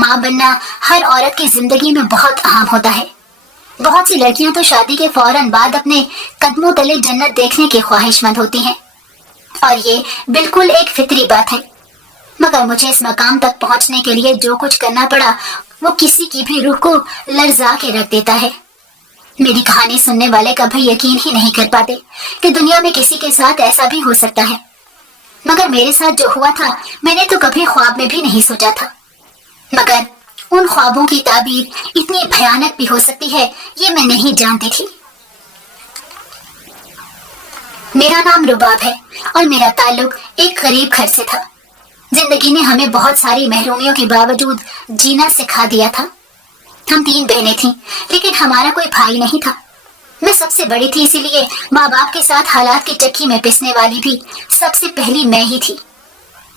माँ बनना हर औरत की जिंदगी में बहुत अहम होता है। बहुत सी लड़कियां तो शादी के फौरन बाद अपने कदमों तले जन्नत देखने की ख्वाहिशमंद होती हैं, और ये बिल्कुल एक फितरी बात है। मगर मुझे इस मकाम तक पहुंचने के लिए जो कुछ करना पड़ा वो किसी की भी रूह को लर्जा के रख देता है। मेरी कहानी सुनने वाले कभी यकीन ही नहीं कर पाते कि दुनिया में किसी के साथ ऐसा भी हो सकता है, मगर मेरे साथ जो हुआ था मैंने तो कभी ख्वाब में भी नहीं सोचा था। मगर उन ख्वाबों की ताबीर इतनी भयानक भी हो सकती है ये मैं नहीं जानती थी। मेरा नाम रुबाब है और मेरा ताल्लुक एक गरीब घर से था। जिंदगी ने हमें बहुत सारी महरूमियों के बावजूद जीना सिखा दिया था। हम 3 बहनें थीं, लेकिन हमारा कोई भाई नहीं था। मैं सबसे बड़ी थी, इसीलिए माँ बाप के साथ हालात की चक्की में पिसने वाली भी सबसे पहली मैं ही थी।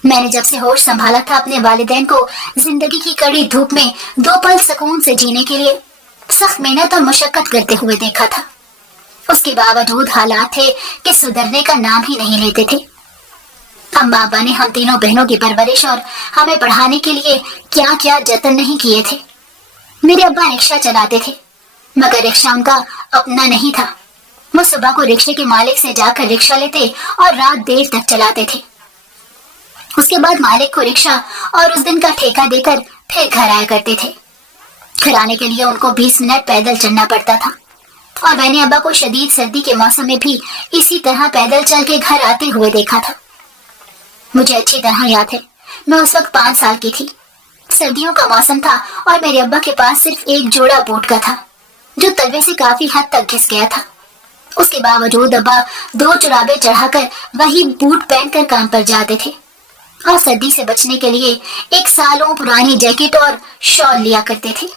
मैंने जब से होश संभाला था अपने वालिदैन को जिंदगी की कड़ी धूप में 2 पल सुकून से जीने के लिए सख्त मेहनत और मुशक्कत करते हुए देखा था। उसके बावजूद हालात थे कि सुधरने का नाम ही नहीं लेते थे। अम्मा अब्बा ने हम तीनों बहनों की परवरिश और हमें पढ़ाने के लिए क्या क्या जतन नहीं किए थे। मेरे अब्बा रिक्शा चलाते थे, मगर रिक्शा उनका अपना नहीं था। वो सुबह को रिक्शे के मालिक से जाकर रिक्शा लेते और रात देर तक चलाते थे। उसके बाद मालिक को रिक्शा और उस दिन का ठेका देकर फिर घर आया करते थे। घर आने के लिए उनको 20 मिनट पैदल चलना पड़ता था, और मैंने अब्बा को शदीद सर्दी के मौसम में भी इसी तरह पैदल चल के घर आते हुए देखा था। मुझे अच्छी तरह याद है, मैं उस वक्त 5 साल की थी। सर्दियों का मौसम था और मेरे अब्बा के पास सिर्फ एक जोड़ा बूट का था, जो तलवे से काफी हद तक घिस गया था। उसके बावजूद अब्बा 2 चुराबे चढ़ाकर वही बूट पहनकर काम पर जाते थे, और सर्दी से बचने के लिए 1 सालों पुरानी जैकेट और शॉल लिया करते थे।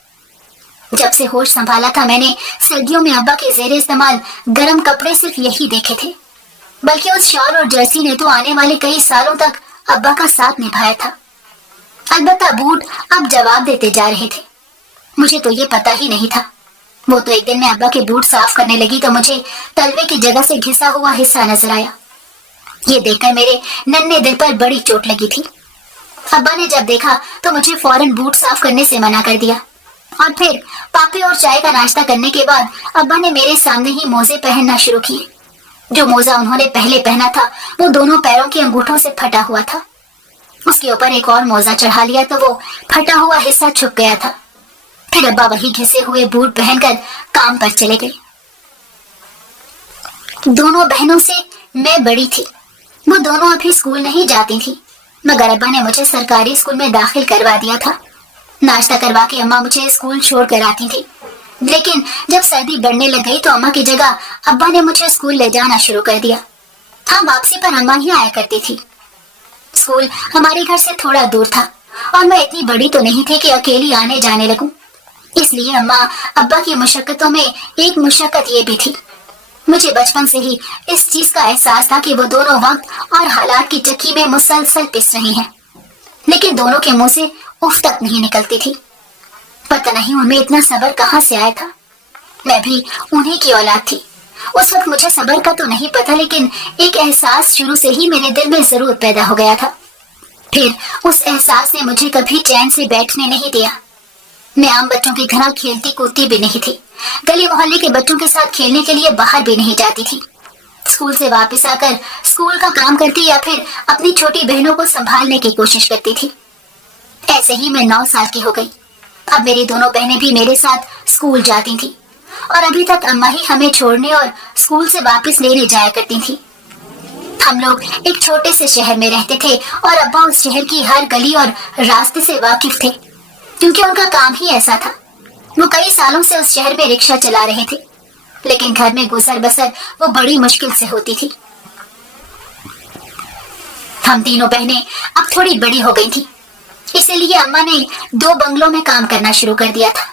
जब से होश संभाला था मैंने सर्दियों में अब्बा के जेर इस्तेमाल गर्म कपड़े सिर्फ यही देखे थे, बल्कि उस शॉल और जर्सी ने तो आने वाले कई सालों तक अब्बा का साथ निभाया था। अलबत्ता बूट अब जवाब देते जा रहे थे। मुझे तो ये पता ही नहीं था। वो तो एक दिन मैं अब्बा के बूट साफ करने लगी तो मुझे तलवे की जगह से घिसा हुआ हिस्सा नजर आया। ये देखकर मेरे नन्हे दिल पर बड़ी चोट लगी थी। अब्बा ने जब देखा तो मुझे फौरन बूट साफ करने से मना कर दिया, और फिर पापे और चाय का नाश्ता करने के बाद अब्बा ने मेरे सामने ही मोजे पहनना शुरू किए। जो मोजा उन्होंने पहले पहना था वो दोनों पैरों के अंगूठों से फटा हुआ था। उसके ऊपर एक और मोजा चढ़ा लिया तो वो फटा हुआ हिस्सा छुप गया था। फिर अब्बा वही घिसे हुए बूट पहनकर काम पर चले गए। दोनों बहनों से मैं बड़ी थी। वो दोनों अभी स्कूल नहीं जाती थी, मगर अब्बा ने मुझे सरकारी स्कूल में दाखिल करवा दिया था। नाश्ता करवा के अम्मा मुझे स्कूल छोड़ कर आती थी, लेकिन जब सर्दी बढ़ने लग गई तो अम्मा की जगह अब्बा ने मुझे स्कूल ले जाना शुरू कर दिया। हाँ, वापसी पर अम्मा ही आया करती थी। स्कूल हमारे घर से थोड़ा दूर था, और मैं इतनी बड़ी तो नहीं थी कि अकेली आने जाने लगूं। इसलिए अम्मा अब्बा की मुशक्कतों में एक मुशक्कत ये भी थी। मुझे बचपन से ही इस चीज का एहसास था कि वो दोनों वक्त और हालात की चक्की में मुसलसल पिस रही हैं, लेकिन दोनों के मुंह से उफ तक नहीं निकलती थी। पता नहीं उनमें इतना सब्र कहाँ से आया था। मैं भी उन्हीं की औलाद थी। उस वक्त मुझे सब्र का तो नहीं पता, लेकिन एक एहसास शुरू से ही मेरे दिल में जरूर पैदा हो गया था। फिर उस एहसास ने मुझे कभी चैन से बैठने नहीं दिया। मैं आम बच्चों के घर खेलती कूदती भी नहीं थी। गली मोहल्ले के बच्चों के साथ खेलने के लिए बाहर भी नहीं जाती थी। स्कूल से वापस आकर स्कूल का काम करती या फिर अपनी छोटी बहनों को संभालने की कोशिश करती थी। ऐसे ही मैं 9 साल की हो गई। अब मेरी दोनों बहनें भी मेरे साथ स्कूल जाती थी, और अभी तक अम्मा ही हमें छोड़ने और स्कूल से वापस लेने जाया करती थी। हम लोग एक छोटे से शहर में रहते थे, और अब्बा उस शहर की हर गली और रास्ते से वाकिफ थे, क्योंकि उनका काम ही ऐसा था। वो कई सालों से उस शहर में रिक्शा चला रहे थे, लेकिन घर में गुजर बसर वो बड़ी मुश्किल से होती थी। हम तीनों बहनें अब थोड़ी बड़ी हो गई थी, इसीलिए अम्मा ने 2 बंगलों में काम करना शुरू कर दिया था।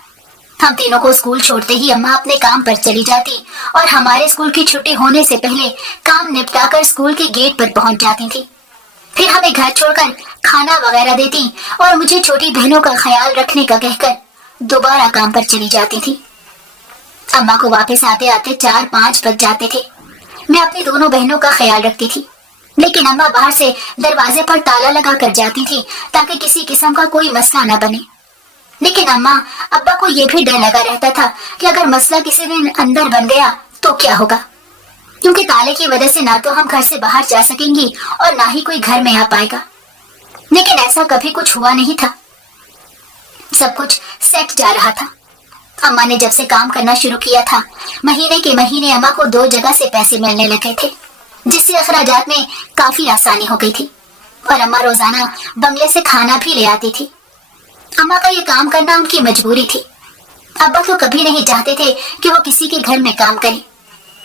हम तीनों को स्कूल छोड़ते ही अम्मा अपने काम पर चली जाती, और हमारे स्कूल की छुट्टी होने से पहले काम निपटाकर स्कूल के गेट पर पहुंच जाती थी। फिर हमें घर छोड़कर खाना वगैरह देती और मुझे छोटी बहनों का ख्याल रखने का कहकर दोबारा काम पर चली जाती थी। अम्मा को वापस आते आते 4-5 बज जाते थे। मैं अपनी दोनों बहनों का ख्याल रखती थी, लेकिन अम्मा बाहर से दरवाजे पर ताला लगा कर जाती थी ताकि किसी किस्म का कोई मसला न बने। लेकिन अम्मा अब्बा को ये भी डर लगा रहता था कि अगर मसला किसी दिन अंदर बन गया तो क्या होगा, क्योंकि ताले की वजह से ना तो हम घर से बाहर जा सकेंगी और ना ही कोई घर में आ पाएगा। लेकिन ऐसा कभी कुछ हुआ नहीं था, सब कुछ सेट जा रहा था। अम्मा ने जब से काम करना शुरू किया था, महीने के महीने अम्मा को 2 जगह से पैसे मिलने लगे थे, जिससे अखराजात में काफी आसानी हो गई थी और अम्मा रोजाना बंगले से खाना भी ले आती थी। अम्मा का ये काम करना उनकी मजबूरी थी। अब्बा तो कभी नहीं चाहते थे कि वो किसी के घर में काम करे,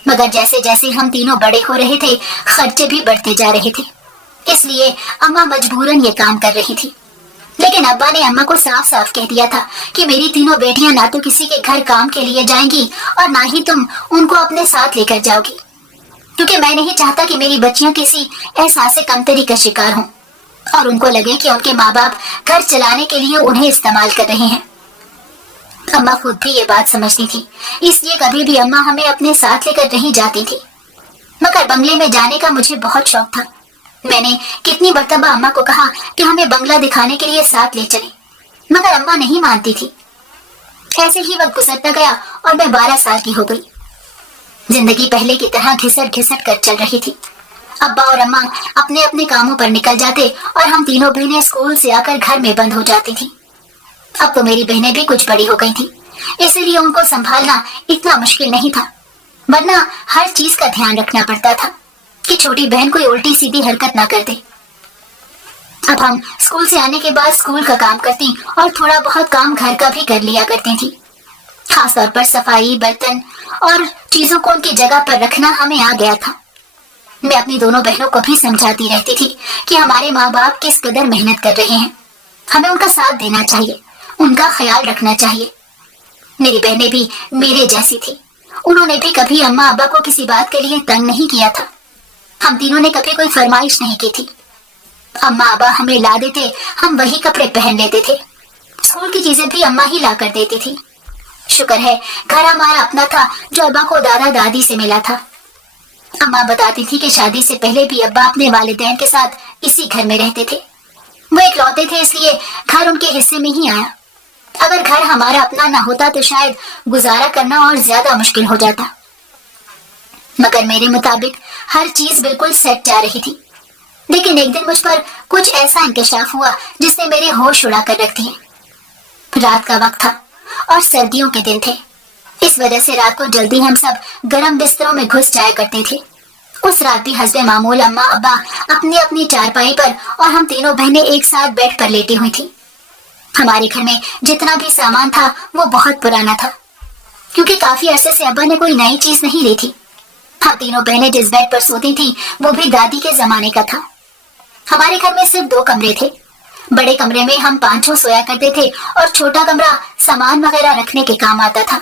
मगर जैसे जैसे हम तीनों बड़े हो रहे थे खर्चे भी बढ़ते जा रहे थे, इसलिए अम्मा मजबूरन ये काम कर रही थी। लेकिन अब्बा ने अम्मा को साफ साफ कह दिया था कि मेरी तीनों बेटियां ना तो किसी के घर काम के लिए जाएंगी और ना ही तुम उनको अपने साथ लेकर जाओगी, क्योंकि मैं नहीं चाहता कि मेरी बच्चियां किसी एहसास कमतरी का शिकार हों और उनको लगे कि उनके माँ बाप घर चलाने के लिए उन्हें इस्तेमाल कर रहे हैं। अम्मा खुद भी ये बात समझती थी, इसलिए कभी भी अम्मा हमें अपने साथ लेकर नहीं जाती थी। मगर बंगले में जाने का मुझे बहुत शौक था। मैंने कितनी मर्तबा अम्मा को कहा कि हमें बंगला दिखाने के लिए साथ ले चले, मगर अम्मा नहीं मानती थी। ऐसे ही वक्त गुजरता गया और मैं 12 साल की हो गई। जिंदगी पहले की तरह घिसट घिसट कर चल रही थी। अब्बा और अम्मा अपने अपने कामों पर निकल जाते और हम तीनों बहनें स्कूल से आकर घर में बंद हो जाती थी। अब तो मेरी बहनें भी कुछ बड़ी हो गई थी, इसलिए उनको संभालना इतना मुश्किल नहीं था, वरना हर चीज का ध्यान रखना पड़ता था कि छोटी बहन कोई उल्टी सीधी हरकत ना कर दे। अब हम स्कूल से आने के बाद स्कूल का काम करती और थोड़ा बहुत काम घर का भी कर लिया करती थी। खास तौर पर सफाई, बर्तन और चीजों को उनकी जगह पर रखना हमें आ गया था। मैं अपनी दोनों बहनों को भी समझाती रहती थी कि हमारे माँ बाप किस कदर मेहनत कर रहे हैं, हमें उनका साथ देना चाहिए, उनका ख्याल रखना चाहिए। मेरी बहनें भी मेरे जैसी थी, उन्होंने भी कभी अम्मा अब्बा को किसी बात के लिए तंग नहीं किया था। हम तीनों ने कभी कोई फरमाइश नहीं की थी। अम्मा अब्बा हमें ला देते, हम वही कपड़े पहन लेते थे। स्कूल की चीजें भी अम्मा ही ला कर देती थी। शुक्र है घर हमारा अपना था जो अब्बा को दादा दादी से मिला था। अम्मा बताती थी कि शादी से पहले भी अब्बा अपने वालिदैन के साथ इसी घर में रहते थे। वो इकलौते थे, इसलिए घर उनके हिस्से में ही आया। अगर घर हमारा अपना ना होता तो शायद गुजारा करना और ज्यादा मुश्किल हो जाता। मगर मेरे मुताबिक हर चीज बिल्कुल सेट जा रही थी। लेकिन एक दिन मुझ पर कुछ ऐसा इंकशाफ हुआ जिसने मेरे होश उड़ा कर रख दिए। रात का वक्त था और सर्दियों के दिन थे, इस वजह से रात को जल्दी हम सब गर्म बिस्तरों में घुस जाया करते थे। उस रात भी हस्बे मामूल अम्मा अब्बा अपनी अपनी चारपाई पर और हम तीनों बहनें एक साथ बेड पर लेटी हुई थी। हमारे घर में जितना भी सामान था वो बहुत पुराना था, क्योंकि काफी अरसे से अब्बा ने कोई नई चीज नहीं ली थी। हम तीनों बहनें जिस बेड पर सोती थी वो भी दादी के जमाने का था। हमारे घर में सिर्फ 2 कमरे थे। बड़े कमरे में हम 5 सोया करते थे और छोटा कमरा सामान वगैरह रखने के काम आता था।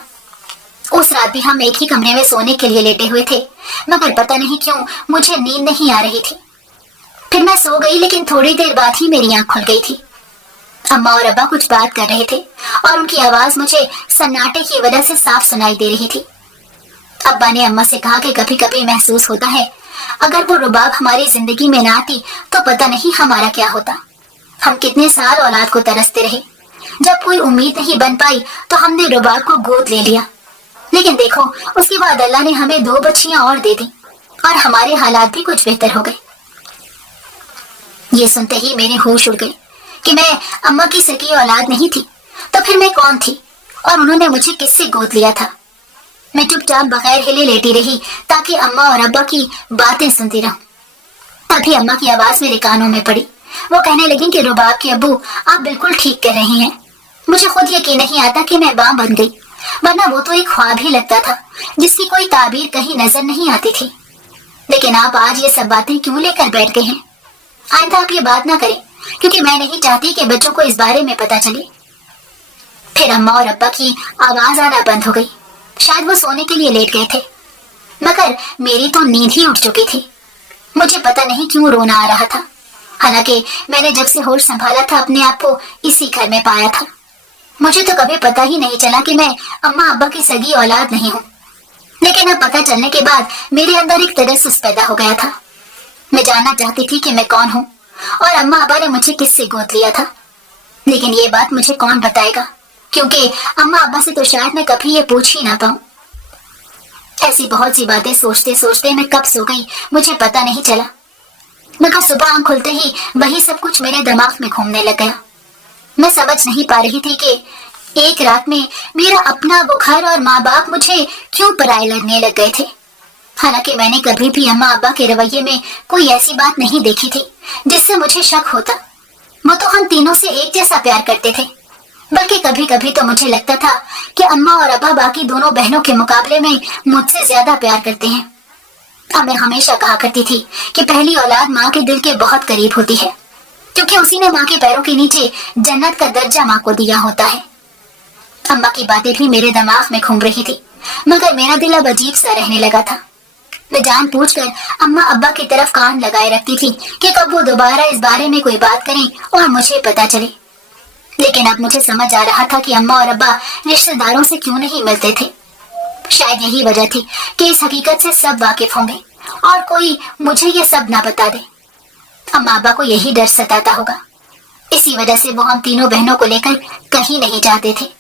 उस रात भी हम एक ही कमरे में सोने के लिए लेटे हुए थे, मगर पता नहीं क्यों मुझे नींद नहीं आ रही थी। फिर मैं सो गई, लेकिन थोड़ी देर बाद ही मेरी आंख खुल गई थी। अम्मा और अब्बा कुछ बात कर रहे थे और उनकी आवाज मुझे सन्नाटे की वजह से साफ सुनाई दे रही थी। अब्बा ने अम्मा से कहा कि कभी कभी महसूस होता है अगर वो रुबाब हमारी जिंदगी में ना आती तो पता नहीं हमारा क्या होता। हम कितने साल औलाद को तरसते रहे। जब कोई उम्मीद नहीं बन पाई तो हमने रुबाब को गोद ले लिया, लेकिन देखो उसके बाद अल्लाह ने हमें 2 बच्चियां और दे दी और हमारे हालात भी कुछ बेहतर हो गए। ये सुनते ही मेरे होश उड़ गए कि मैं अम्मा की सगी औलाद नहीं थी, तो फिर मैं कौन थी और उन्होंने मुझे किससे गोद लिया था। मैं चुपचाप बगैर हिले लेटी रही ताकि अम्मा और अब्बा की बातें सुनती रहूं। तभी अम्मा की आवाज मेरे कानों में पड़ी। वो कहने लगी कि रुबाब के अब्बू, आप बिल्कुल ठीक कर रही हैं। मुझे खुद यकीन नहीं आता कि मैं मां बन गई, वरना वो तो एक ख्वाब ही लगता था जिसकी कोई ताबीर कहीं नजर नहीं आती थी। लेकिन आप आज ये सब बातें क्यों लेकर बैठ गए हैं? आइंदा आप ये बात ना करें, क्योंकि मैं नहीं चाहती कि बच्चों को इस बारे में पता चले। फिर अम्मा और अब्बा की आवाज आना बंद हो गई। शायद वो सोने के लिए लेट गए थे, मगर मेरी तो नींद ही उठ चुकी थी। मुझे पता नहीं क्यों रोना आ रहा था, हालांकि मैंने जब से होश संभाला था अपने आप को इसी घर में पाया था। मुझे तो कभी पता ही नहीं चला कि मैं अम्मा अब्बा की सगी औलाद नहीं हूँ, लेकिन अब पता चलने के बाद मेरे अंदर एक तजस्सुस पैदा हो गया था। मैं जानना चाहती थी कि मैं कौन हूँ और अम्मा अब्बा ने मुझे किससे गोद लिया था। लेकिन ये बात मुझे कौन बताएगा? क्योंकि अम्मा अब्बा से तो शायद मैं कभी ये पूछ ही ना पाऊं। ऐसी बहुत सी बातें सोचते सोचते मैं कब सो गई मुझे पता नहीं चला, मगर सुबह आंख खुलते ही वही सब कुछ मेरे दिमाग में घूमने लग गया। मैं समझ नहीं पा रही थी कि एक रात में मेरा अपना वो घर और माँ बाप मुझे क्यों पराये लगने लग गए थे। हालांकि मैंने कभी भी अम्मा अब्बा के रवैये में कोई ऐसी बात नहीं देखी थी जिससे मुझे शक होता। वो तो हम तीनों से एक जैसा प्यार करते थे, बल्कि कभी कभी तो मुझे लगता था कि अम्मा और अब्बा बाकी दोनों बहनों के मुकाबले में मुझसे ज्यादा प्यार करते हैं। अब मैं हमेशा कहा करती थी कि पहली औलाद माँ के दिल के बहुत करीब होती है, क्योंकि उसी ने माँ के पैरों के नीचे जन्नत का दर्जा माँ को दिया होता है। अम्मा की बातें भी मेरे दिमाग में घूम रही थी, मगर मेरा दिल अब अजीब सा रहने लगा था। मैं जानबूझकर अम्मा अब्बा की तरफ कान लगाए रखती थी कि कब वो दोबारा इस बारे में कोई बात करें और मुझे पता चले। लेकिन अब मुझे समझ आ रहा था कि अम्मा और अब्बा रिश्तेदारों से क्यों नहीं मिलते थे। शायद यही वजह थी कि इस हकीकत से सब वाकिफ होंगे और कोई मुझे ये सब ना बता दे। अम्मा अब्बा को यही डर सताता होगा, इसी वजह से वो हम तीनों बहनों को लेकर कहीं नहीं जाते थे।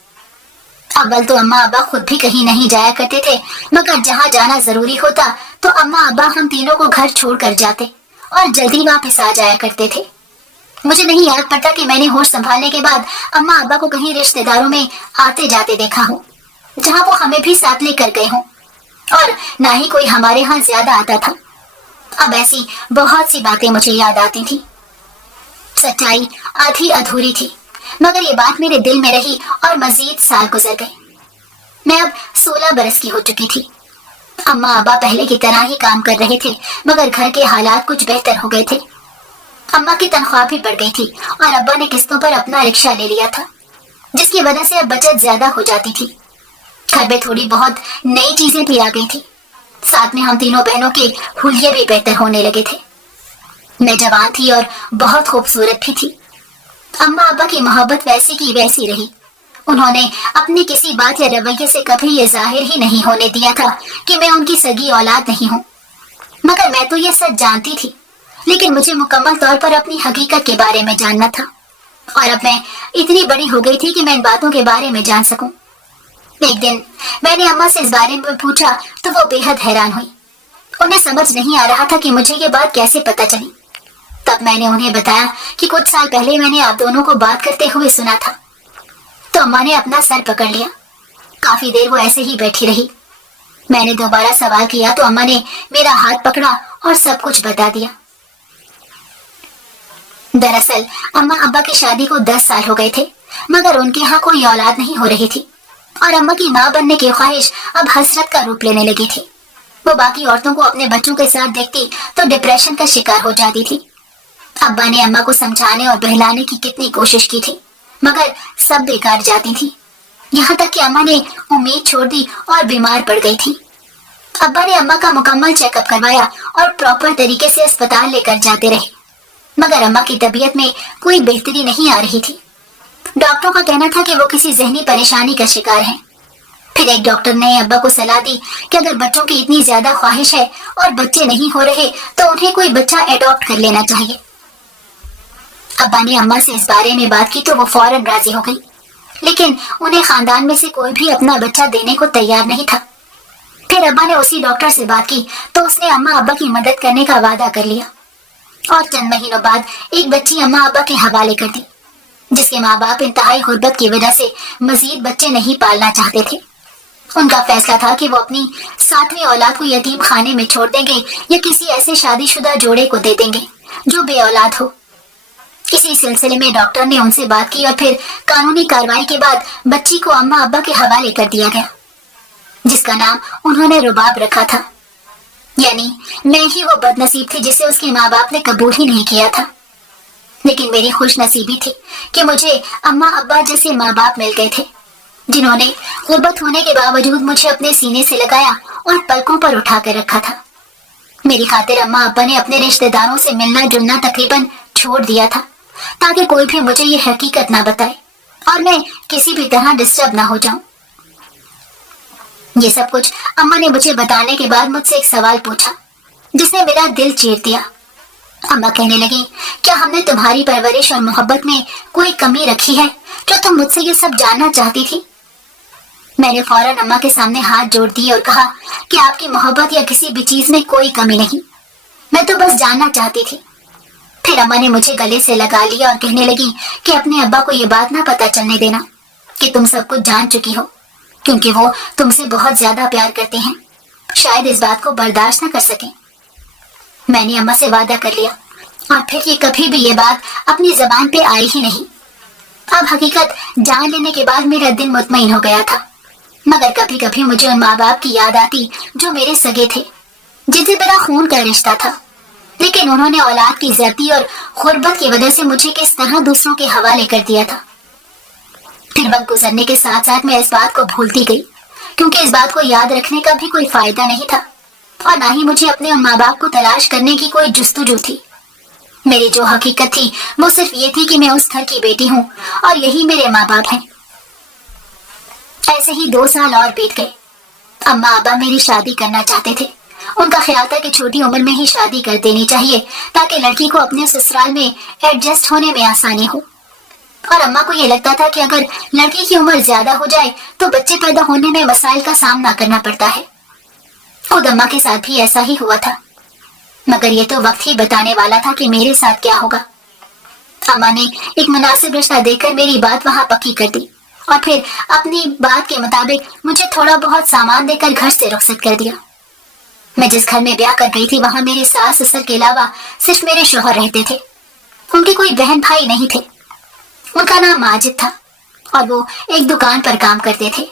अव्वल तो अम्मा अब्बा खुद भी कहीं नहीं जाया करते थे, मगर जहाँ जाना जरूरी होता तो अम्मा अब्बा हम तीनों को घर छोड़कर जाते और जल्दी वापस आ जाया करते थे। मुझे नहीं याद पड़ता कि मैंने होश संभालने के बाद अम्मा अब्बा को कहीं रिश्तेदारों में आते जाते देखा हो जहाँ वो हमें भी साथ लेकर गए हों, और ना ही कोई हमारे यहाँ ज्यादा आता था। अब ऐसी बहुत सी बातें मुझे याद आती थी। सच्चाई आधी अधूरी थी, मगर ये बात मेरे दिल में रही और मजीद साल गुजर गए। मैं अब 16 बरस की हो चुकी थी। अम्मा अब्बा पहले की तरह ही काम कर रहे थे, मगर घर के हालात कुछ बेहतर हो गए थे। अम्मा की तनख्वाह भी बढ़ गई थी और अब्बा ने किस्तों पर अपना रिक्शा ले लिया था, जिसकी वजह से अब बचत ज्यादा हो जाती थी। घर में थोड़ी बहुत नई चीजें भी आ गई थी। साथ में हम तीनों बहनों के हुलिये भी बेहतर होने लगे थे। मैं जवान थी और बहुत खूबसूरत भी थी। अम्मा अब्बा की मोहब्बत वैसी की वैसी रही। उन्होंने अपनी किसी बात या रवैये से कभी ये जाहिर ही नहीं होने दिया था कि मैं उनकी सगी औलाद नहीं हूँ। मगर मैं तो ये सच जानती थी, लेकिन मुझे मुकम्मल तौर पर अपनी हकीकत के बारे में जानना था, और अब मैं इतनी बड़ी हो गई थी कि मैं इन बातों के बारे में जान सकूं। एक दिन मैंने अम्मा से इस बारे में पूछा तो वो बेहद हैरान हुई। उन्हें समझ नहीं आ रहा था कि मुझे ये बात कैसे पता चली। तब मैंने उन्हें बताया कि कुछ साल पहले मैंने आप दोनों को बात करते हुए सुना था। तो अम्मा ने अपना सर पकड़ लिया। काफी देर वो ऐसे ही बैठी रही। मैंने दोबारा सवाल किया तो अम्मा ने मेरा हाथ पकड़ा और सब कुछ बता दिया। दरअसल अम्मा अब्बा की शादी को 10 साल हो गए थे, मगर उनके यहाँ कोई औलाद नहीं हो रही थी और अम्मा की माँ बनने की ख्वाहिश अब हसरत का रूप लेने लगी थी। वो बाकी औरतों को अपने बच्चों के साथ देखती तो डिप्रेशन का शिकार हो जाती थी। अब्बा ने अम्मा को समझाने और बहलाने की कितनी कोशिश की थी, मगर सब बेकार जाती थी। यहाँ तक कि अम्मा ने उम्मीद छोड़ दी और बीमार पड़ गई थी। अब्बा ने अम्मा का मुकम्मल चेकअप करवाया और प्रॉपर तरीके से अस्पताल लेकर जाते रहे, मगर अम्मा की तबीयत में कोई बेहतरी नहीं आ रही थी। डॉक्टरों का कहना था कि वो किसी जहनी परेशानी का शिकार हैं। फिर एक डॉक्टर ने अब्बा को सलाह दी कि अगर बच्चों की इतनी ज्यादा ख्वाहिश है और बच्चे नहीं हो रहे तो उन्हें कोई बच्चा एडॉप्ट कर लेना चाहिए। अब्बा ने अम्मा से इस बारे में बात की तो वो फौरन राजी हो गई, लेकिन उन्हें खानदान में से कोई भी अपना बच्चा देने को तैयार नहीं था। फिर अब्बा ने उसी डॉक्टर से बात की तो उसने अम्मा अब्बा की मदद करने का वादा कर लिया और चंद महीनों बाद एक बच्ची अम्मा अब्बा के हवाले कर दी, जिसके माँ बाप इंतहाई गुर्बत की वजह से मजीद बच्चे नहीं पालना चाहते थे। उनका फैसला था कि वो अपनी 7वीं औलाद को यतीम खाने में छोड़ देंगे या किसी ऐसे शादीशुदा जोड़े को दे देंगे जो बे औलाद हो। इसी सिलसिले में डॉक्टर ने उनसे बात की और फिर कानूनी कार्रवाई के बाद बच्ची को अम्मा अब्बा के हवाले कर दिया गया, जिसका नाम उन्होंने रुबाब रखा था। यानी मैं ही वो बदनसीब थी जिसे उसके माँ बाप ने कबूल ही नहीं किया था। लेकिन मेरी खुश नसीबी थी कि मुझे अम्मा अब्बा जैसे माँ बाप मिल गए थे, जिन्होंने गुर्बत होने के बावजूद मुझे अपने सीने से लगाया और पलकों पर उठा कर रखा था। मेरी खातिर अम्मा अब्बा ने अपने रिश्तेदारों से मिलना जुलना तकरीबन छोड़ दिया था, ताकि कोई भी मुझे ये हकीकत ना बताए और मैं किसी भी तरह डिस्टर्ब ना हो जाऊं। ये सब कुछ अम्मा ने मुझे बताने के बाद मुझसे एक सवाल पूछा, जिसने मेरा दिल चीर दिया। अम्मा कहने लगी, क्या हमने तुम्हारी परवरिश और मोहब्बत में कोई कमी रखी है जो तुम मुझसे ये सब जानना चाहती थी? मैंने फौरन अम्मा के सामने हाथ जोड़ दिए और कहा कि आपकी मोहब्बत या किसी भी चीज में कोई कमी नहीं, मैं तो बस जानना चाहती थी। फिर अम्मा ने मुझे गले से लगा लिया और कहने लगी कि अपने अब्बा को ये बात ना पता चलने देना कि तुम सब कुछ जान चुकी हो, क्योंकि वो तुमसे बहुत ज्यादा प्यार करते हैं, शायद इस बात को बर्दाश्त न कर सकें। मैंने अम्मा से वादा कर लिया और फिर ये कभी भी ये बात अपनी जबान पे आई ही नहीं। अब हकीकत जान लेने के बाद मेरा दिल मुतमईन हो गया था, मगर कभी कभी मुझे उन माँ बाप की याद आती जो मेरे सगे थे, जिनसे मेरा खून का रिश्ता था, लेकिन उन्होंने औलाद की ज्यादती और गुर्बत की वजह से मुझे किस तरह दूसरों के हवाले कर दिया था। फिर वक्त गुजरने के साथ साथ मैं इस बात को भूलती गई, क्योंकि इस बात को याद रखने का भी कोई फायदा नहीं था और ना ही मुझे अपने उन माँ बाप को तलाश करने की कोई जुस्तजू थी। मेरी जो हकीकत थी वो सिर्फ ये थी कि मैं उस घर की बेटी हूँ और यही मेरे माँ बाप हैं। ऐसे ही 2 साल और बीत गए। अम्मा अब्बा मेरी शादी करना चाहते थे। उनका ख्याल था कि छोटी उम्र में ही शादी कर देनी चाहिए ताकि लड़की को अपने ससुराल में एडजस्ट होने में आसानी हो, और अम्मा को ये लगता था कि अगर लड़की की उम्र ज्यादा हो जाए तो बच्चे पैदा होने में मसाइल का सामना करना पड़ता है। खुद अम्मा के साथ भी ऐसा ही हुआ था, मगर ये तो वक्त ही बताने वाला था कि मेरे साथ क्या होगा। अम्मा ने एक मुनासिब रिश्ता देकर मेरी बात वहां पक्की कर दी और फिर अपनी बात के मुताबिक मुझे थोड़ा बहुत सामान देकर घर से रुखसत कर दिया। मैं जिस घर में ब्याह कर गई थी वहां मेरे सास ससुर के अलावा सिर्फ मेरे शौहर रहते थे। उनके कोई बहन भाई नहीं थे। उनका नाम माजिद था और वो एक दुकान पर काम करते थे।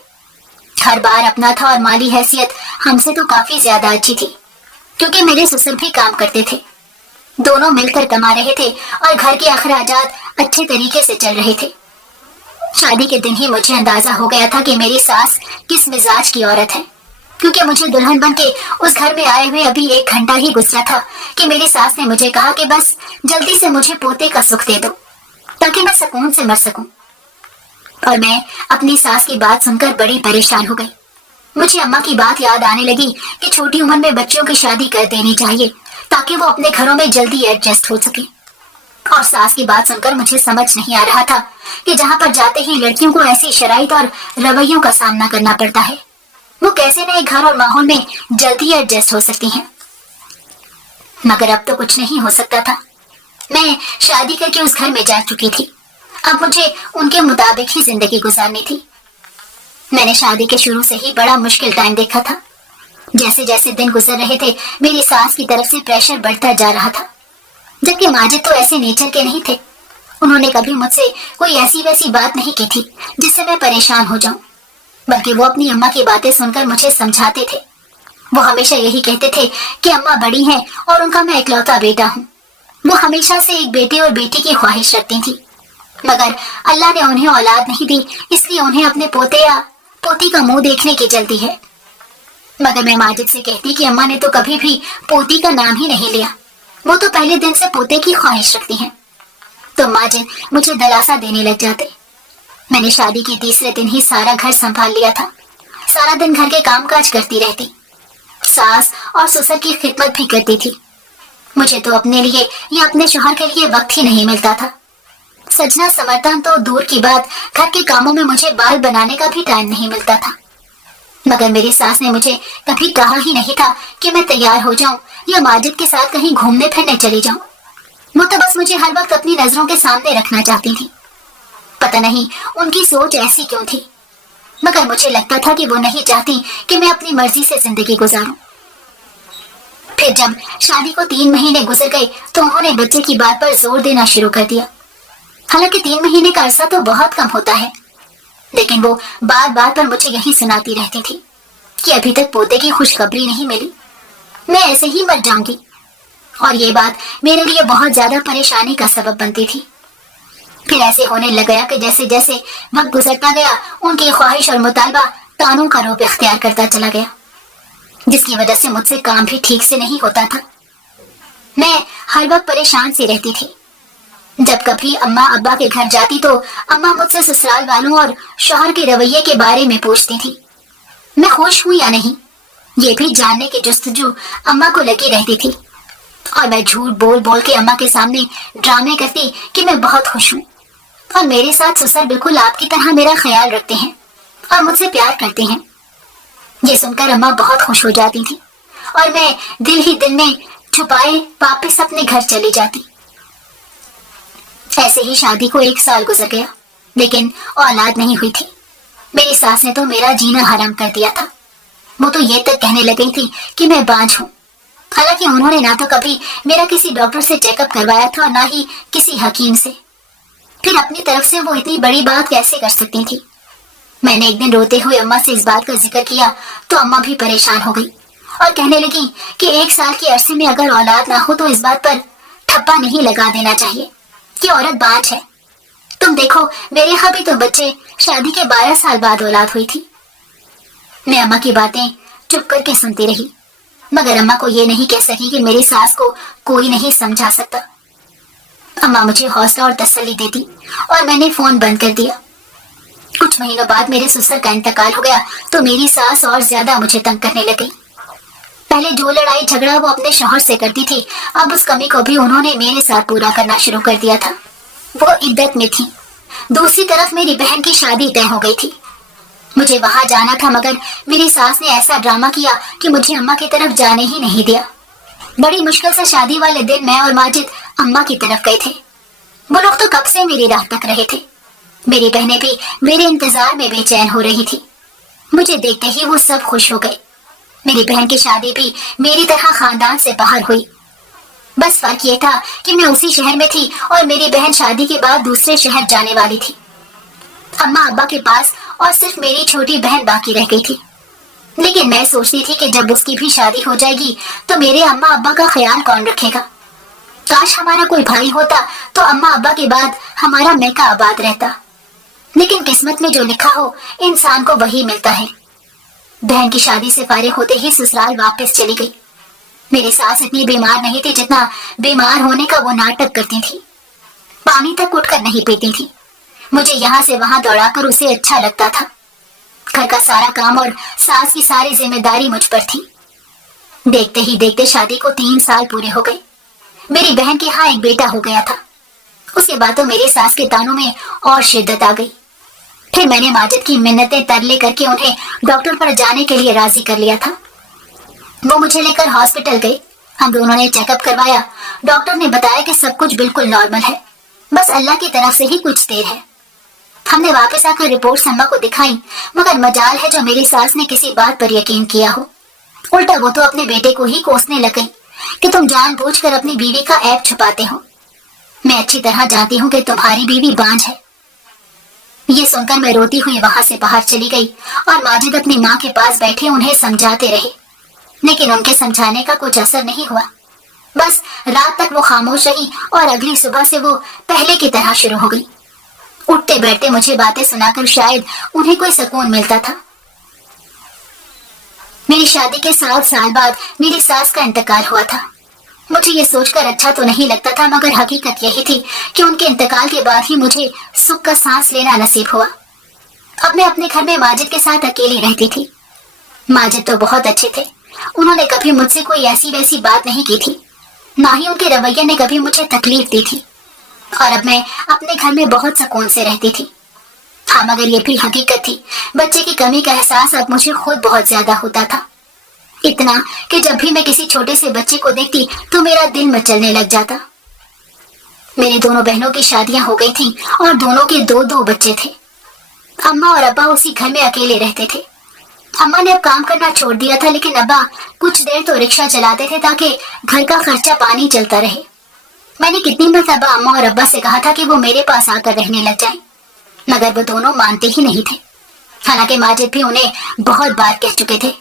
घर बार अपना था और माली हैसियत हमसे तो काफी ज्यादा अच्छी थी, क्योंकि मेरे ससुर भी काम करते थे। दोनों मिलकर कमा रहे थे और घर के अखराजात अच्छे तरीके से चल रहे थे। शादी के दिन ही मुझे अंदाजा हो गया था कि मेरी सास किस मिजाज की औरत है, क्योंकि मुझे दुल्हन बन के उस घर में आए हुए अभी 1 घंटा ही गुजरा था कि मेरी सास ने मुझे कहा कि बस जल्दी से मुझे पोते का सुख दे दो ताकि मैं सुकून से मर सकूं। और मैं अपनी सास की बात सुनकर बड़ी परेशान हो गई। मुझे अम्मा की बात याद आने लगी कि छोटी उम्र में बच्चों की शादी कर देनी चाहिए ताकि वो अपने घरों में जल्दी एडजस्ट हो सके। और सास की बात सुनकर मुझे समझ नहीं आ रहा था कि जहाँ पर जाते ही लड़कियों को ऐसी शराइत और रवैयों का सामना करना पड़ता है, वो कैसे नए घर और माहौल में जल्दी एडजस्ट हो सकती हैं। मगर अब तो कुछ नहीं हो सकता था। मैं शादी करके उस घर में जा चुकी थी। अब मुझे उनके मुताबिक ही जिंदगी गुजारनी थी। मैंने शादी के शुरू से ही बड़ा मुश्किल टाइम देखा था। जैसे जैसे दिन गुजर रहे थे मेरी सास की तरफ से प्रेशर बढ़ता जा रहा था, जबकि माजिद तो ऐसे नेचर के नहीं थे। उन्होंने कभी मुझसे कोई ऐसी वैसी बात नहीं की थी जिससे मैं परेशान हो जाऊं, बल्कि वो अपनी अम्मा की बातें सुनकर मुझे समझाते थे। वो हमेशा यही कहते थे कि अम्मा बड़ी हैं और उनका मैं इकलौता बेटा हूँ। वो हमेशा से एक बेटे और बेटी की ख्वाहिश रखती थी, मगर अल्लाह ने उन्हें औलाद नहीं दी, इसलिए उन्हें अपने पोते या पोती का मुंह देखने की जल्दी है। मगर मैं माजिद से कहती कि अम्मा ने तो कभी भी पोती का नाम ही नहीं लिया, वो तो पहले दिन से पोते की ख्वाहिश रखती हैं। तो माजिद मुझे दिलासा देने लग जाते। मैंने शादी के तीसरे दिन ही सारा घर संभाल लिया था। सारा दिन घर के कामकाज करती रहती, सास और ससुर की खिदमत भी करती थी। मुझे तो अपने लिए या अपने शौहर के लिए वक्त ही नहीं मिलता था। सजना समर्थन तो दूर की बात, घर के कामों में मुझे बाल बनाने का भी टाइम नहीं मिलता था। मगर मेरी सास ने मुझे कभी कहा ही नहीं था कि मैं तैयार हो जाऊं या माजिद के साथ कहीं घूमने फिरने चली जाऊं। वो तो बस मुझे हर वक्त अपनी नजरों के सामने रखना चाहती थी। पता नहीं उनकी सोच ऐसी क्यों थी, मगर मुझे लगता था कि वो नहीं चाहती कि मैं अपनी मर्जी से जिंदगी गुजारूं। फिर जब शादी को 3 महीने गुजर गए तो उन्होंने बच्चे की बात पर जोर देना शुरू कर दिया। हालांकि 3 महीने का अरसा तो बहुत कम होता है, लेकिन वो बार बार पर मुझे यही सुनाती रहती थी कि अभी तक पोते की खुशखबरी नहीं मिली, मैं ऐसे ही मर जाऊंगी। और ये बात मेरे लिए बहुत ज्यादा परेशानी का सबब बनती थी। फिर ऐसे होने लग गया कि जैसे जैसे वक्त गुजरता गया उनकी ख्वाहिश और मुतालबा तानों का रूप इख्तियार करता चला गया, जिसकी वजह से मुझसे काम भी ठीक से नहीं होता था। मैं हर वक्त परेशान सी रहती थी। जब कभी अम्मा अब्बा के घर जाती तो अम्मा मुझसे ससुराल वालों और शौहर के रवैये के बारे में पूछती थी। मैं खुश हूं या नहीं, ये भी जानने की जुस्तजू अम्मा को लगी रहती थी, और मैं झूठ बोल बोल के अम्मा के सामने ड्रामे करती कि मैं बहुत खुश हूँ और मेरे साथ ससुर बिल्कुल आपकी तरह मेरा ख्याल रखते हैं और मुझसे प्यार करते हैं। ये सुनकर अम्मा बहुत खुश हो जाती थी और मैं दिल ही दिल में छुपाए वापस अपने घर चली जाती। ऐसे ही शादी को 1 साल गुजर गया, लेकिन औलाद नहीं हुई थी। मेरी सास ने तो मेरा जीना हराम कर दिया था। वो तो ये तक कहने लगी थी कि मैं बांझ हूँ। हालांकि उन्होंने ना तो कभी मेरा किसी डॉक्टर से चेकअप करवाया था और ना ही किसी हकीम से। फिर अपनी तरफ से वो इतनी बड़ी बात कैसे कर सकती थी? मैंने एक दिन रोते हुए अम्मा से इस बात का जिक्र किया तो अम्मा भी परेशान हो गई और कहने लगी कि 1 साल के अरसे में अगर औलाद ना हो तो इस बात पर ठप्पा नहीं लगा देना चाहिए कि औरत बांझ है। तुम देखो, मेरे यहाँ भी तो बच्चे शादी के 12 साल बाद औलाद हुई थी। मैं अम्मा की बातें चुप करके सुनती रही, मगर अम्मा को ये नहीं कह सकी कि मेरी सास को कोई नहीं समझा सकता। अम्मा मुझे हौसला और तसल्ली देती और मैंने फोन बंद कर दिया। कुछ महीनों बाद मेरे ससुर का इंतकाल हो गया तो मेरी सास और ज्यादा मुझे तंग करने लगी। पहले जो लड़ाई झगड़ा वो अपने शौहर से करती थी, अब उस कमी को भी उन्होंने मेरे साथ पूरा करना शुरू कर दिया था। वो इद्दत में थी। दूसरी तरफ मेरी बहन की शादी तय हो गई थी। मुझे वहां जाना था, मगर मेरी सास ने ऐसा ड्रामा किया कि मुझे अम्मा की तरफ जाने ही नहीं दिया। बड़ी मुश्किल से शादी वाले दिन मैं और माजिद अम्मा की तरफ गए थे। वो लोग तो कब से मेरी राह तक रहे थे। मेरी बहनें भी मेरे इंतजार में बेचैन हो रही थी। मुझे देखते ही वो सब खुश हो गए। मेरी बहन की शादी भी मेरी तरह खानदान से बाहर हुई। बस फर्क ये था कि मैं उसी शहर में थी और मेरी बहन शादी के बाद दूसरे शहर जाने वाली थी। अम्मा अब्बा के पास और सिर्फ मेरी छोटी बहन बाकी रह गई थी। लेकिन मैं सोचती थी कि जब उसकी भी शादी हो जाएगी तो मेरे अम्मा अब्बा का ख्याल कौन रखेगा। काश हमारा कोई भाई होता तो अम्मा अब्बा के बाद हमारा मैका आबाद रहता। लेकिन किस्मत में जो लिखा हो इंसान को वही मिलता है। बहन की शादी से फारिग होते ही ससुराल वापस चली गई। मेरी सास इतनी बीमार नहीं थी जितना बीमार होने का वो नाटक करती थी। पानी तक उठकर नहीं पीती थी। मुझे यहाँ से वहां दौड़ाकर उसे अच्छा लगता था। घर का सारा काम और सास की सारी जिम्मेदारी मुझ पर थी। देखते ही देखते शादी को 3 साल पूरे हो गए। मेरी बहन के यहाँ एक बेटा हो गया था। उसके बाद तो मेरी सास के तानों में और शिद्दत आ गई। फिर मैंने माजिद की मिन्नतें तरले करके उन्हें डॉक्टर पर जाने के लिए राजी कर लिया था। वो मुझे लेकर हॉस्पिटल गए। हम दोनों ने चेकअप करवाया। डॉक्टर ने बताया कि सब कुछ बिल्कुल नॉर्मल है, बस अल्लाह की तरफ से ही कुछ देर है। हमने वापस आकर रिपोर्ट अम्मा को दिखाई, मगर मजाल है जो मेरी सास ने किसी बात पर यकीन किया हो। उल्टा वो तो अपने बेटे को ही कोसने लग गई कि तुम जानबूझकर अपनी बीवी का ऐब छुपाते हो। मैं अच्छी तरह जानती हूँ कि तुम्हारी बीवी बांझ है। ये सुनकर मैं रोती हुई वहां से बाहर चली गई और माजिद अपनी माँ के पास बैठे उन्हें समझाते रहे, लेकिन उनके समझाने का कुछ असर नहीं हुआ। बस रात तक वो खामोश रही और अगली सुबह से वो पहले की तरह शुरू हो गई। उठते बैठते मुझे बातें सुनाकर शायद उन्हें कोई सुकून मिलता था। मेरी शादी के 7 साल बाद मेरी सास का इंतकाल हुआ था। मुझे ये सोचकर अच्छा तो नहीं लगता था, मगर हकीकत यही थी कि उनके इंतकाल के बाद ही मुझे सुख का सांस लेना नसीब हुआ। अब मैं अपने घर में माजिद के साथ अकेली रहती थी। माजिद तो बहुत अच्छे थे। उन्होंने कभी मुझसे कोई ऐसी वैसी बात नहीं की थी, ना ही उनके रवैये ने कभी मुझे तकलीफ दी थी। और अब मैं अपने घर में बहुत सुकून से रहती थी। हाँ, मगर ये भी हकीकत थी, बच्चे की कमी का एहसास अब मुझे खुद बहुत ज्यादा होता था। इतना कि जब भी मैं किसी छोटे से बच्चे को देखती तो मेरा दिल मचलने लग जाता। मेरी दोनों बहनों की शादियां हो गई थीं और दोनों के 2-2 बच्चे थे। अम्मा और अब्बा उसी घर में अकेले रहते थे। अम्मा ने अब काम करना छोड़ दिया था, लेकिन अब्बा कुछ देर तो रिक्शा चलाते थे ताकि घर का खर्चा पानी चलता रहे। मैंने कितनी मरतबा अम्मा और अब्बा से कहा था कि वो मेरे पास आकर रहने लग जाएं, मगर वो दोनों मानते ही नहीं थे। हालांकि माजिद भी उन्हें बहुत बार कह चुके थे।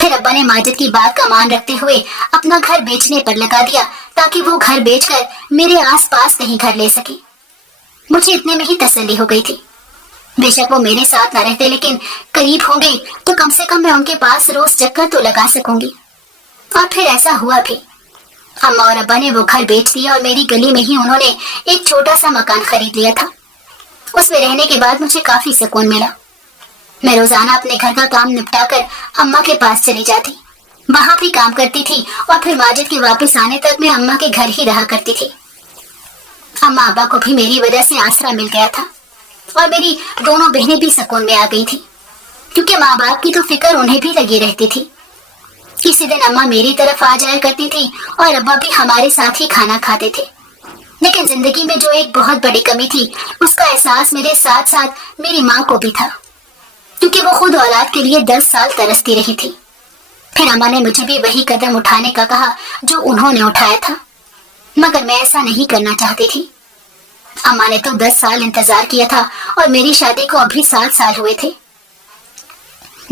फिर अब्बा ने माजिद की बात का मान रखते हुए अपना घर बेचने पर लगा दिया ताकि वो घर बेचकर मेरे आसपास कहीं घर ले सके। मुझे इतने में ही तसल्ली हो गई थी। बेशक वो मेरे साथ न रहते, लेकिन करीब होंगे तो कम से कम मैं उनके पास रोज चक्कर तो लगा सकूंगी। और फिर ऐसा हुआ भी। अम्मा और अब्बा ने वो घर बेच दिया और मेरी गली में ही उन्होंने एक छोटा सा मकान खरीद लिया था। उसमें रहने के बाद मुझे काफी सुकून मिला। मैं रोजाना अपने घर का काम निपटाकर अम्मा के पास चली जाती, वहां भी काम करती थी और फिर माजिद के वापस आने तक मैं अम्मा के घर ही रहा करती थी। अम्मा अब्बा को भी मेरी वजह से आसरा मिल गया था और मेरी दोनों बहनें भी सुकून में आ गई थी, क्योंकि माँ बाप की तो फिक्र उन्हें भी लगी रहती थी। किसी दिन अम्मा मेरी तरफ आ जाया करती थी और अब्बा भी हमारे साथ ही खाना खाते थे। लेकिन जिंदगी में जो एक बहुत बड़ी कमी थी, उसका एहसास मेरे साथ साथ मेरी माँ को भी था, क्योंकि वो खुद औलाद के लिए 10 साल तरसती रही थी। फिर अम्मा ने मुझे भी वही कदम उठाने का कहा जो उन्होंने उठाया था, मगर मैं ऐसा नहीं करना चाहती थी। अम्मा ने तो 10 साल इंतजार किया था और मेरी शादी को अभी 7 साल हुए थे।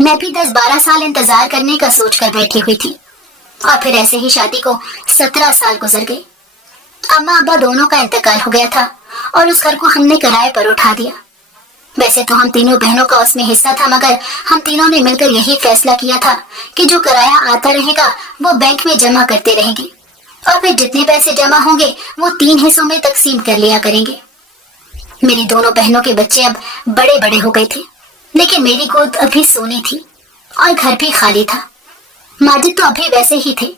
मैं भी 10-12 साल इंतजार करने का सोचकर बैठी हुई थी और फिर ऐसे ही शादी को 17 साल गुजर गए। अम्मा अब्बा दोनों का इंतकाल हो गया था और उस घर को हमने किराए पर उठा दिया। वैसे तो हम तीनों बहनों का उसमें हिस्सा था, मगर हम तीनों ने मिलकर यही फैसला किया था कि जो किराया आता रहेगा वो बैंक में जमा करते रहेंगे और फिर जितने पैसे जमा होंगे वो 3 हिस्सों में तकसीम कर लिया करेंगे। मेरी दोनों बहनों के बच्चे अब बड़े बड़े हो गए थे, लेकिन मेरी गोद अभी सोनी थी और घर भी खाली था। माजिद तो अभी वैसे ही थे।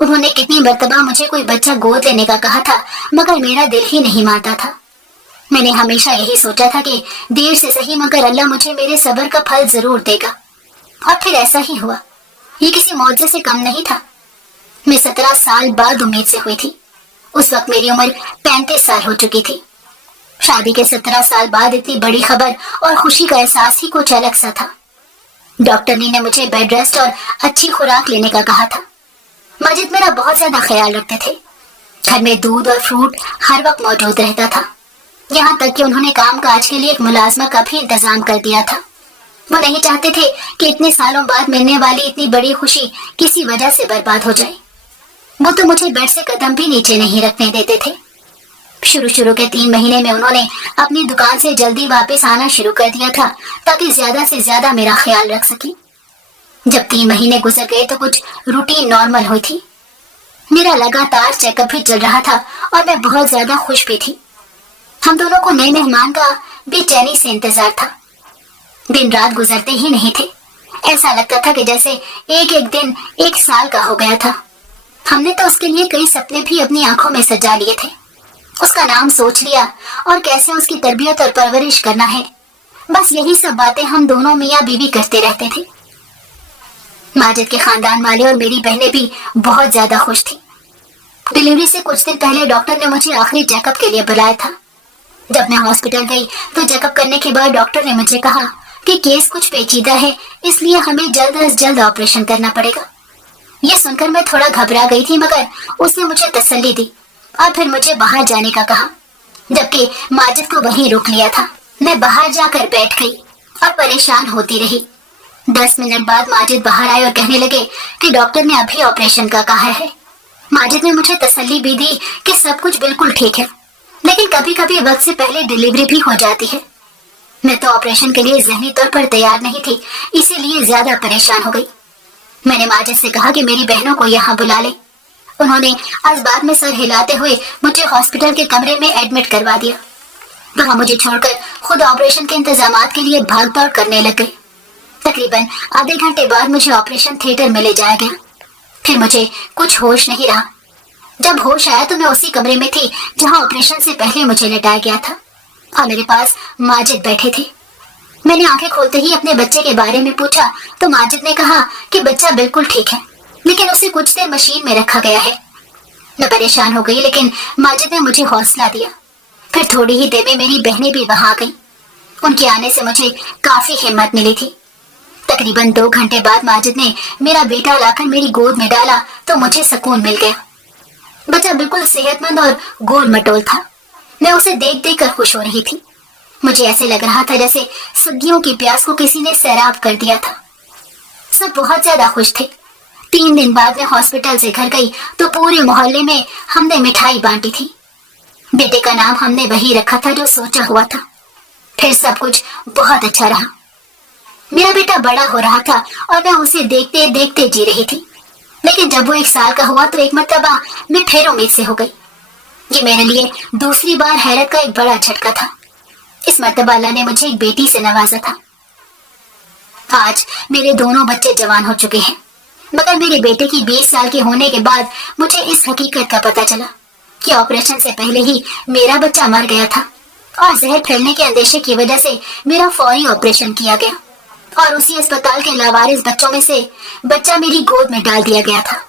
उन्होंने कितनी मर्तबा मुझे कोई बच्चा गोद लेने का कहा था, मगर मेरा दिल ही नहीं मानता था। मैंने हमेशा यही सोचा था कि देर से सही मगर अल्लाह मुझे मेरे सब्र का फल जरूर देगा, और फिर ऐसा ही हुआ। ये किसी मौजे से कम नहीं था। मैं 17 साल बाद उम्मीद से हुई थी। उस वक्त मेरी उम्र 35 साल हो चुकी थी। शादी के 17 साल बाद इतनी बड़ी खबर और खुशी का एहसास ही कुछ अलग सा था। डॉक्टर ने मुझे बेड रेस्ट और अच्छी खुराक लेने का कहा था। माजिद मेरा बहुत ज्यादा ख्याल रखते थे। घर में दूध और फ्रूट हर वक्त मौजूद रहता था। यहाँ तक कि उन्होंने काम काज के लिए एक मुलाजमा का भी इंतजाम कर दिया था। वो नहीं चाहते थे कि इतने सालों बाद मिलने वाली इतनी बड़ी खुशी किसी वजह से बर्बाद हो जाए। वो तो मुझे बेड से कदम भी नीचे नहीं रखने देते थे। शुरू के 3 महीने में उन्होंने अपनी दुकान से जल्दी वापस आना शुरू कर दिया था, ताकि ज्यादा से ज्यादा मेरा ख्याल रख सके। जब 3 महीने गुजर गए तो कुछ रूटीन नॉर्मल हुई थी। मेरा लगातार चेकअप भी चल रहा था और मैं बहुत ज्यादा खुश भी थी। हम दोनों को नए मेहमान का बेचैनी से इंतजार था। दिन रात गुजरते ही नहीं थे। ऐसा लगता था कि जैसे एक एक दिन 1 साल का हो गया था। हमने तो उसके लिए कई सपने भी अपनी आंखों में सजा लिए थे। उसका नाम सोच लिया और कैसे उसकी तरबियत और परवरिश करना है, बस यही सब बातें हम दोनों मियाँ बीवी करते रहते थे। माजिद के खानदान वाले और मेरी बहनें भी बहुत ज्यादा खुश थी। डिलीवरी से कुछ दिन पहले डॉक्टर ने मुझे आखिरी चेकअप के लिए बुलाया था। जब मैं हॉस्पिटल गई तो चेकअप करने के बाद डॉक्टर ने मुझे कहा कि केस कुछ पेचीदा है, इसलिए हमें जल्द अज जल्द ऑपरेशन करना पड़ेगा। ये सुनकर मैं थोड़ा घबरा गई थी, मगर उसने मुझे तसल्ली दी और फिर मुझे बाहर जाने का कहा, जबकि माजिद को वहीं रोक लिया था। मैं बाहर जाकर बैठ गई और परेशान होती रही। 10 मिनट बाद माजिद बाहर आए और कहने लगे कि डॉक्टर ने अभी ऑपरेशन का कहा है। माजिद ने मुझे तसल्ली भी दी कि सब कुछ बिल्कुल ठीक है, लेकिन कभी कभी वक्त से पहले डिलीवरी भी हो जाती है। मैं तो ऑपरेशन के लिए ज़हनी तौर पर तैयार नहीं थी, इसीलिए ज्यादा परेशान हो गई। मैंने माजिद से कहा कि मेरी बहनों को यहाँ बुला ले। उन्होंने अस्बात में सर हिलाते हुए मुझे हॉस्पिटल के कमरे में एडमिट करवा दिया। वहाँ मुझे छोड़कर खुद ऑपरेशन के इंतजामात के लिए भाग दौड़ करने लग गए। तकरीबन आधे घंटे बाद मुझे ऑपरेशन थिएटर में ले जाया गया। फिर मुझे कुछ होश नहीं रहा। जब होश आया तो मैं उसी कमरे में थी जहाँ ऑपरेशन से पहले मुझे लेटाया गया था और मेरे पास माजिद बैठे थे। मैंने आंखें खोलते ही अपने बच्चे के बारे में पूछा तो माजिद ने कहा कि बच्चा बिल्कुल ठीक है, लेकिन उसे कुछ देर मशीन में रखा गया है। मैं परेशान हो गई, लेकिन माजिद ने मुझे हौसला दिया। फिर थोड़ी ही देर में मेरी बहनें भी वहां आ गईं। उनके आने से मुझे काफी हिम्मत मिली थी। तकरीबन 2 घंटे बाद माजिद ने मेरा बेटा लाकर मेरी गोद में डाला तो मुझे सुकून मिल गया। बच्चा बिल्कुल सेहतमंद और गोल मटोल था। मैं उसे देख देख कर खुश हो रही थी। मुझे ऐसे लग रहा था जैसे सदियों की प्यास को किसी ने सैराब कर दिया था। सब बहुत ज्यादा खुश थे। 3 दिन बाद मैं हॉस्पिटल से घर गई तो पूरे मोहल्ले में हमने मिठाई बांटी थी। बेटे का नाम हमने वही रखा था जो सोचा हुआ था। फिर सब कुछ बहुत अच्छा रहा। मेरा बेटा बड़ा हो रहा था और मैं उसे देखते देखते जी रही थी। लेकिन जब वो 1 साल का हुआ तो एक मर्तबा मैं फिर उम्मीद से हो गई। ये मेरे लिए दूसरी बार हैरत का एक बड़ा झटका था। इस मर्तबा अल्लाह ने मुझे एक बेटी से नवाजा था। आज मेरे दोनों बच्चे जवान हो चुके हैं, मगर मेरे बेटे की 20 साल के होने के बाद मुझे इस हकीकत का पता चला कि ऑपरेशन से पहले ही मेरा बच्चा मर गया था और जहर फैलने के अंदेशे की वजह से मेरा फौरी ऑपरेशन किया गया और उसी अस्पताल के लावारिस बच्चों में से बच्चा मेरी गोद में डाल दिया गया था।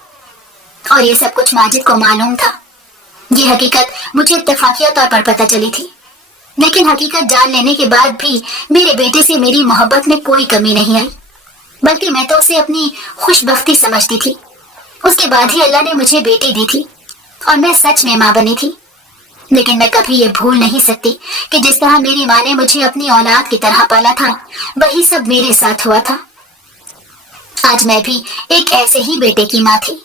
और ये सब कुछ माजिद को मालूम था। ये हकीकत मुझे इत्तेफाकिया तौर पर पता चली थी, लेकिन हकीकत जान लेने के बाद भी मेरे बेटे से मेरी मोहब्बत में कोई कमी नहीं आई, बल्कि मैं तो उसे अपनी खुशबख्ती समझती थी। उसके बाद ही अल्लाह ने मुझे बेटी दी थी और मैं सच में माँ बनी थी। लेकिन मैं कभी ये भूल नहीं सकती कि जिस तरह मेरी माँ ने मुझे अपनी औलाद की तरह पाला था, वही सब मेरे साथ हुआ था। आज मैं भी एक ऐसे ही बेटे की माँ थी।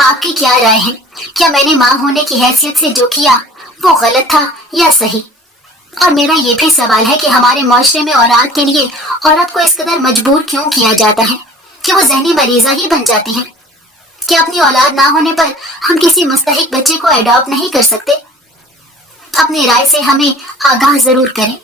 आपकी क्या राय है? क्या मैंने माँ होने की हैसियत से जो किया वो गलत था या सही? और मेरा ये भी सवाल है कि हमारे मुआशरे में औलाद के लिए औरत को इस कदर मजबूर क्यों किया जाता है कि वो ज़हनी मरीज़ा ही बन जाती है? क्या अपनी औलाद ना होने पर हम किसी मुस्तहिक बच्चे को एडॉप्ट नहीं कर सकते? अपनी राय से हमें आगाह जरूर करें।